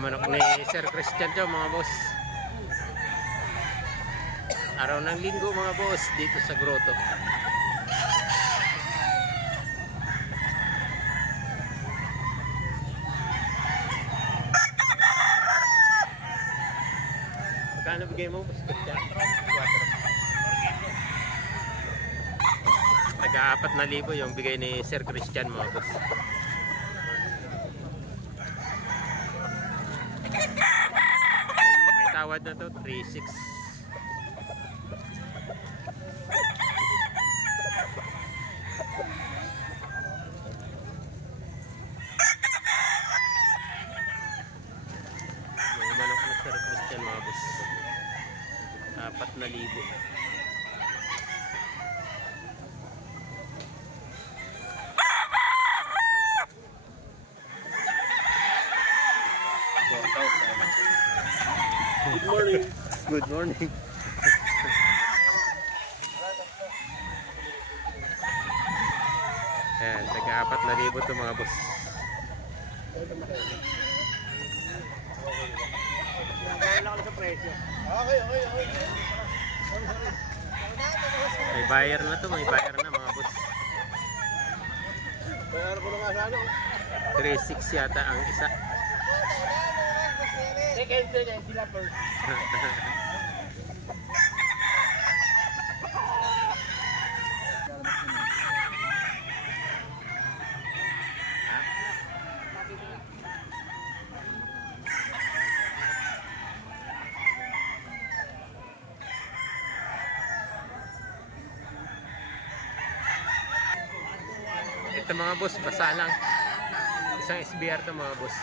manok ni Sir Christian to mga boss. Araw ng linggo mga boss dito sa grotto. Magkano bigay mo boss? 4. Nag-4,000 yung bigay ni Sir Christian mga boss. May tawad na to 3,600. Yung manok na Sir Christian mga boss, 4,000. Good morning. Good morning. Ayan, taga-4,000 to mga boss. Wala ka sa presyo. Okay. May buyer na to, may buyer na mga boss. Bayar ko na nga sa ano. 3,600 yata ang isa. Second sila first. Ito mga boss, basa lang. Isang SBR to mga boss.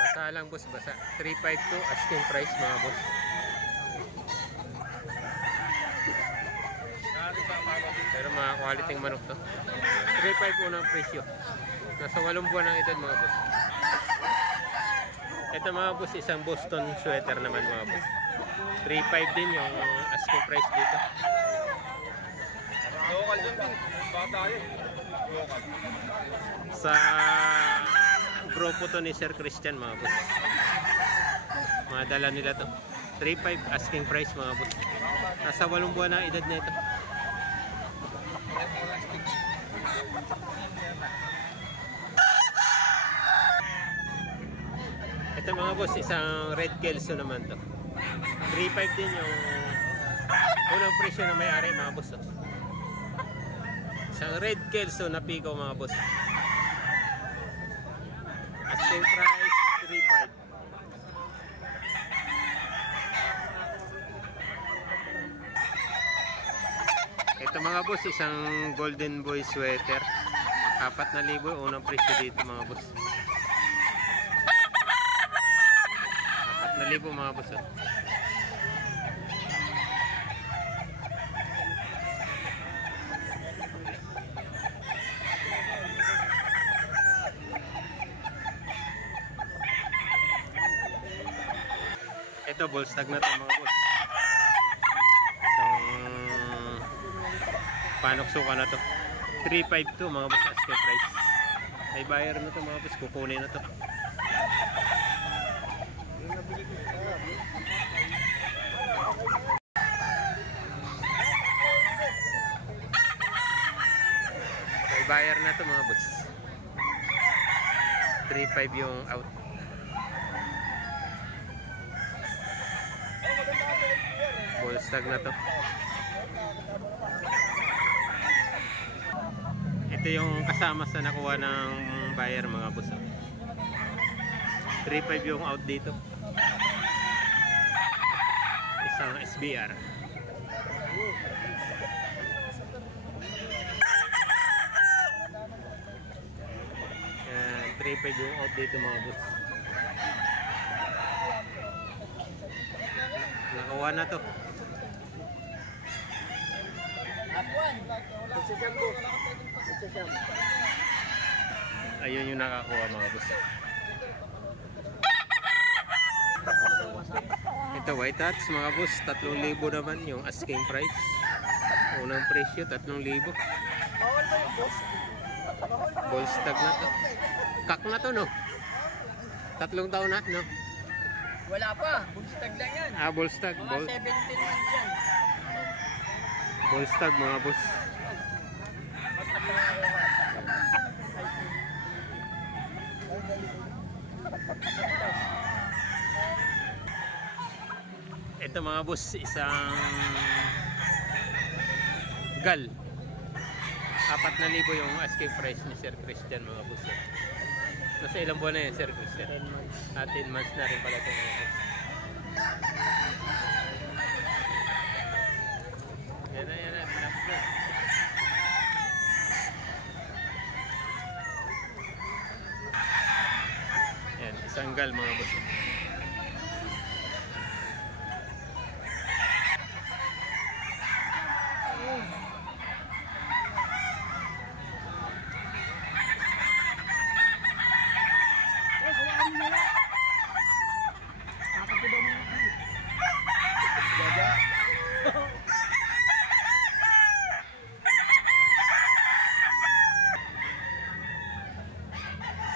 Basa lang boss, basa. 352 asking price mga boss. Pero mga quality manok to. 3.5 unang presyo. Nasa 8 buwan ang edad mga boss. Ito mga boss, isang Boston sweater naman mga boss. 3.5 din yung asking price dito. Local dun din. Bata yun. Local. Sa grupo to ni Sir Christian mga boss. Mga dala nila to. 3.5 asking price mga boss. Nasa 8 buwan ang edad na ito. Ito mga boss, isang red kelso naman to. 3.5 din yung unang presyo na may-ari mga boss. Isang red kelso na pico mga boss. Asking price 3.5. Ito mga boss, isang golden boy sweater. 4,000 unang presyo dito mga boss. 4,000 mga boss. Ito, bullstag na ito mga boss. Itong panoksuka na to. 352 mga boss asking price. May buyer na to mga boss, kukunin na to. May buyer na to mga boss. 3.5 yung out. Bullstag na to. Ito yung kasama sa nakuha ng buyer mga boss. 3.5 yung out dito. Isang SBR. Yan, 3.5 yung out dito mga boss. Nakuha na to. Ayun yung nakakuha mga boss. Ito white hats mga boss, 3,000 naman yung asking price. Unang presyo 3,000. Bawal ba yung boss? Bullstag na to. Kak na to, no? 3 taon na, no? Wala pa. Bullstag lang yan. Ah, bullstag. Mga 17 months yan. Bullstag, mga boss. Ito mga boss, isang gal. 4,000 yung asking price ni Sir Christian, mga boss. Nasa ilang buwan na yan, Sir Christian? 10 months. 10 months na rin pala ito, mga boss. Yan na, yan na. Relax na. Yan, isang gal, mga boss.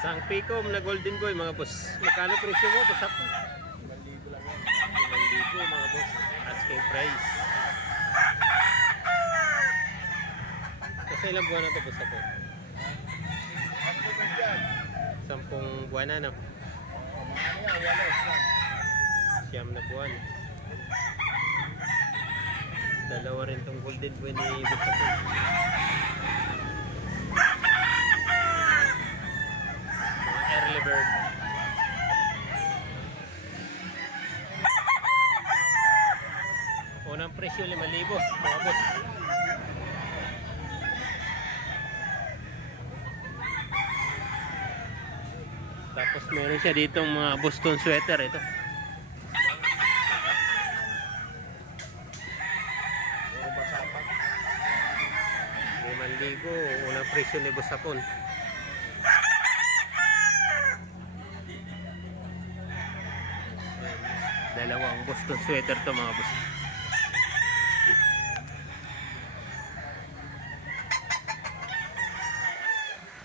Isang pikom na golden boy, mga boss. Magkano presyo mo? Boss ako. 5,000 lang yan. 5,000, mga boss. Asking price. Kasi ilang buwan na ito, boss ako? 10 buwan na, no? Siyam na buwan. Dalawa rin itong golden boy ni boss ako. Early bird. Unang presyo 5,000, mga boss. Tapos meron siya ditong mga Boston sweater ito. 5,000, unang presyo ni boss Hapon. Dalawang Boston sweater to, mga boss.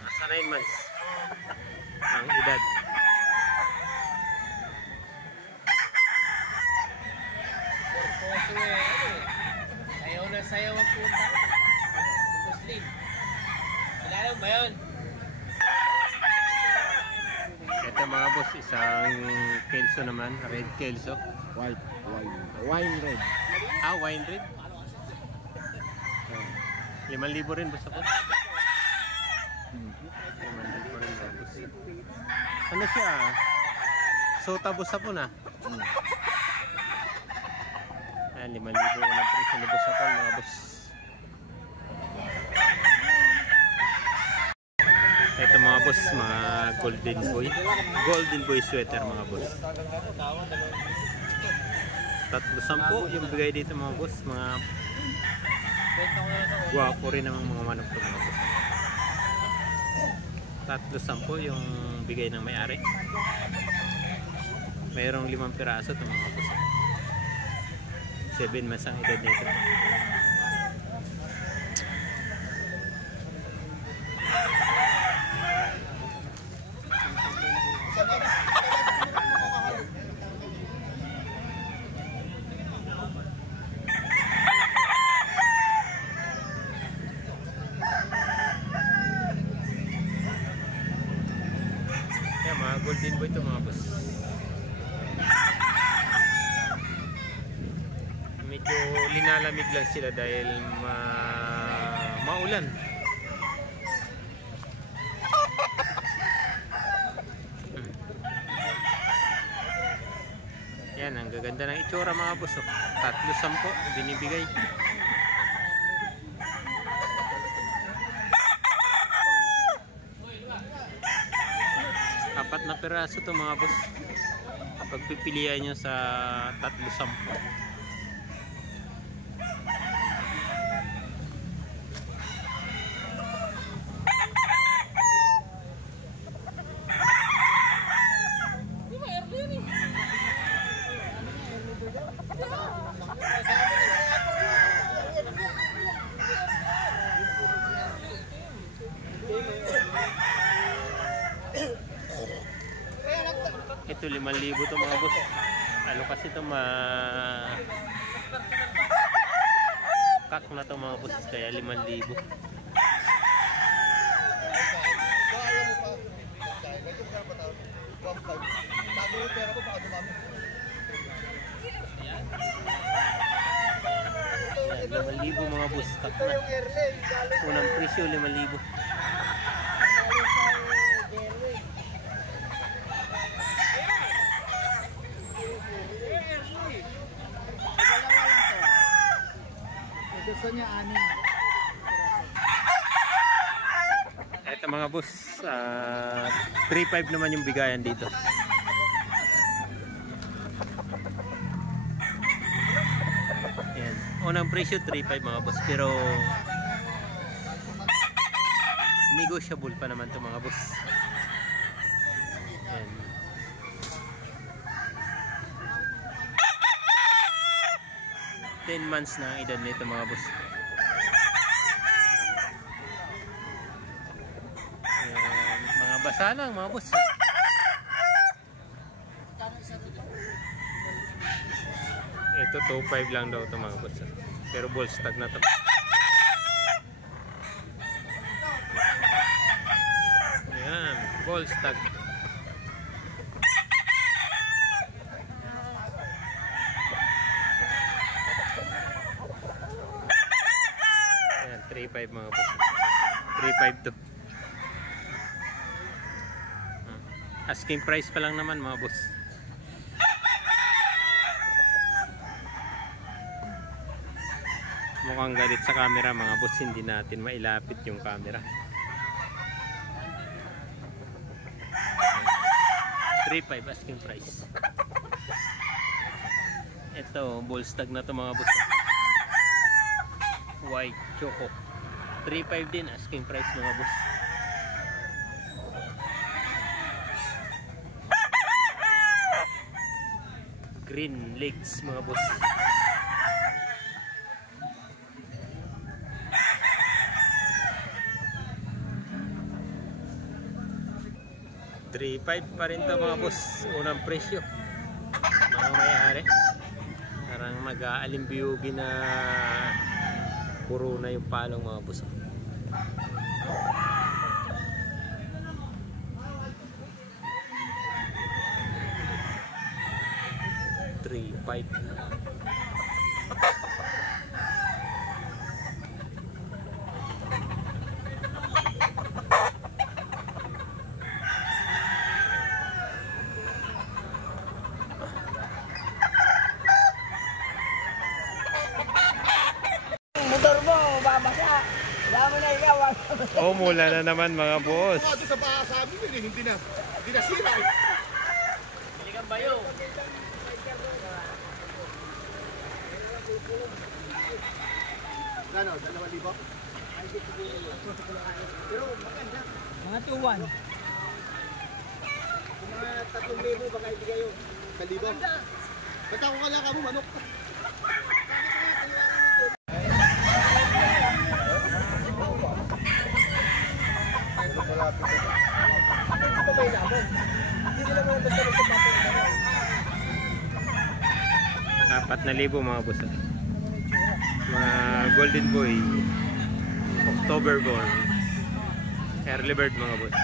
Nasa 9 months ang edad. Porposo sayaw na sayaw ang punta. Muslim. Kilala mo ba yun? Ito, mga boss, isang kelso naman, red kelso. Wine red. Ah, wine red. 5,000 rin, boss ako. 5,000 rin, boss. Ano siya? Sota, boss ako na. Ayan, 5,000 unang presyo ni boss ako, mga boss. Ito, mga boss, mga golden boy sweater, mga boss. 310 yung bigay dito, mga boss. Mga guwapo rin namang mga manok to, mga boss. 310 yung bigay ng may-ari. Mayroong 5 piraso to, mga boss. 7 months ang edad nito. Mga golden boy ito, mga boss. Medyo linalamig lang sila dahil maulan. Yan, ang gaganda ng itsura, mga boss. 310 binibigay. Apat na piraso to, mga boss. Pagpipilian nyo sa 310. Ito 5,000 to mga boss. Ano kasi ito kak na to mga boss, kaya 5,000. Yan, 5,000 mga boss, kak na. Unang presyo 5,000. Gusto niya 6. Eto mga boss, 3,500 naman yung bigayan dito. Yan. Unang presyo 3,500 mga boss, pero negotiable pa naman to mga boss. Yan. Ten months na ang edad nito mga boss. Yan. Mga basa lang mga boss. Ito 2,500 lang daw ito mga boss. Pero ball stag na to. Yan, ball stag. Yan, 3,500 mga boss. 3,500 to. Asking price pa lang naman mga boss. Mukhang galit sa camera mga boss, hindi natin mailapit yung camera. 3,500 asking price. Ito, ball stag na to mga boss. White choco. 3,500 din asking price mga boss. Green legs mga boss. $3,500 pa rin to mga boss, unang presyo. Mga may-ari parang mag-aalimbiyugi na puro na yung palong mga boss. $3,500. Motor mo, babasa. Dami na ikaw. Oh, mula na naman mga boss. Ito sa baha sa amin yun eh, hindi na sira eh. Hindi kang bayo. Gano, 2,000? Pero maganda. Mga 2,1. Mga 3,000 baka ibigay yun. 1,000. Ba't ako kala ka mo manok? Ito ba yung sabon? Hindi nila mga basta ng sapatos. 4,000 mga boss. Mga golden boy, October born, early bird mga boss.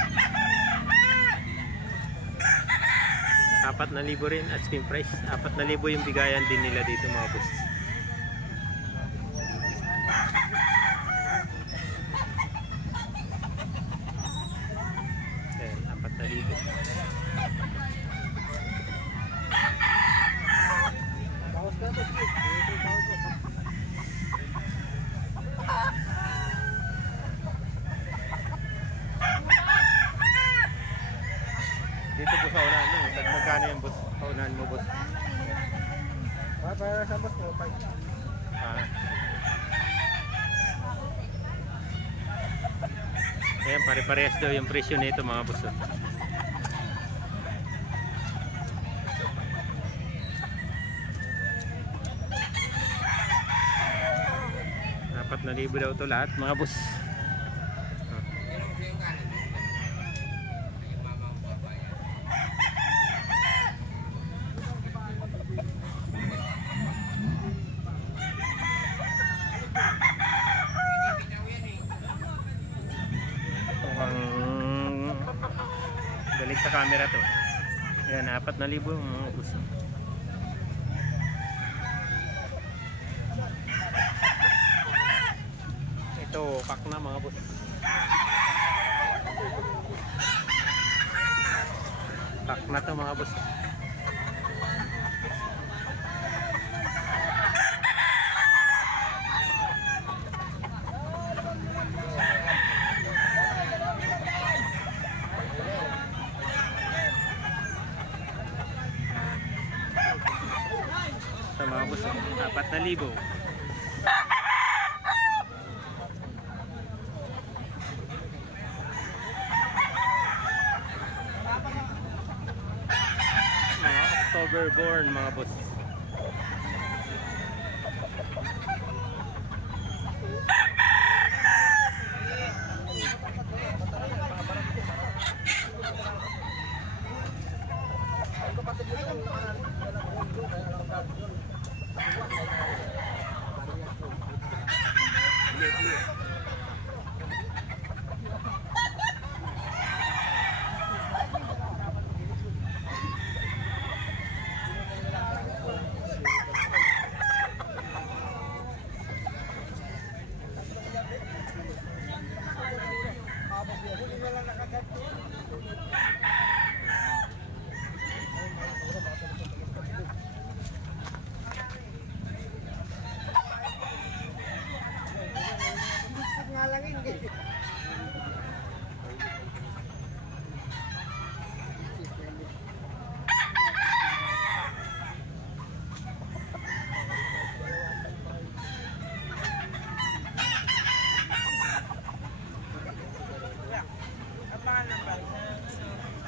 4,000 rin asking price. 4,000 yung bigayan din nila dito mga boss. Ayan, 4,000. Bawas ka ba? Dito po sa unahan mo, magkano yung boss? Sa unahan mo boss? Para sa boss mo, 5. Ayan, pare-parehas daw yung presyo nito mga boss. 4,000 daw to lahat mga boss. sa camera to. Yan, 4,000 yung mga boss. Ito, pack na mga boss. Pack na to mga boss. Ito mga boss, 4,000. October born mga boss.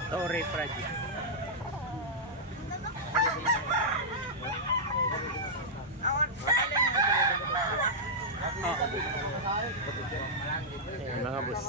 Torre Project. Ayan mga boss.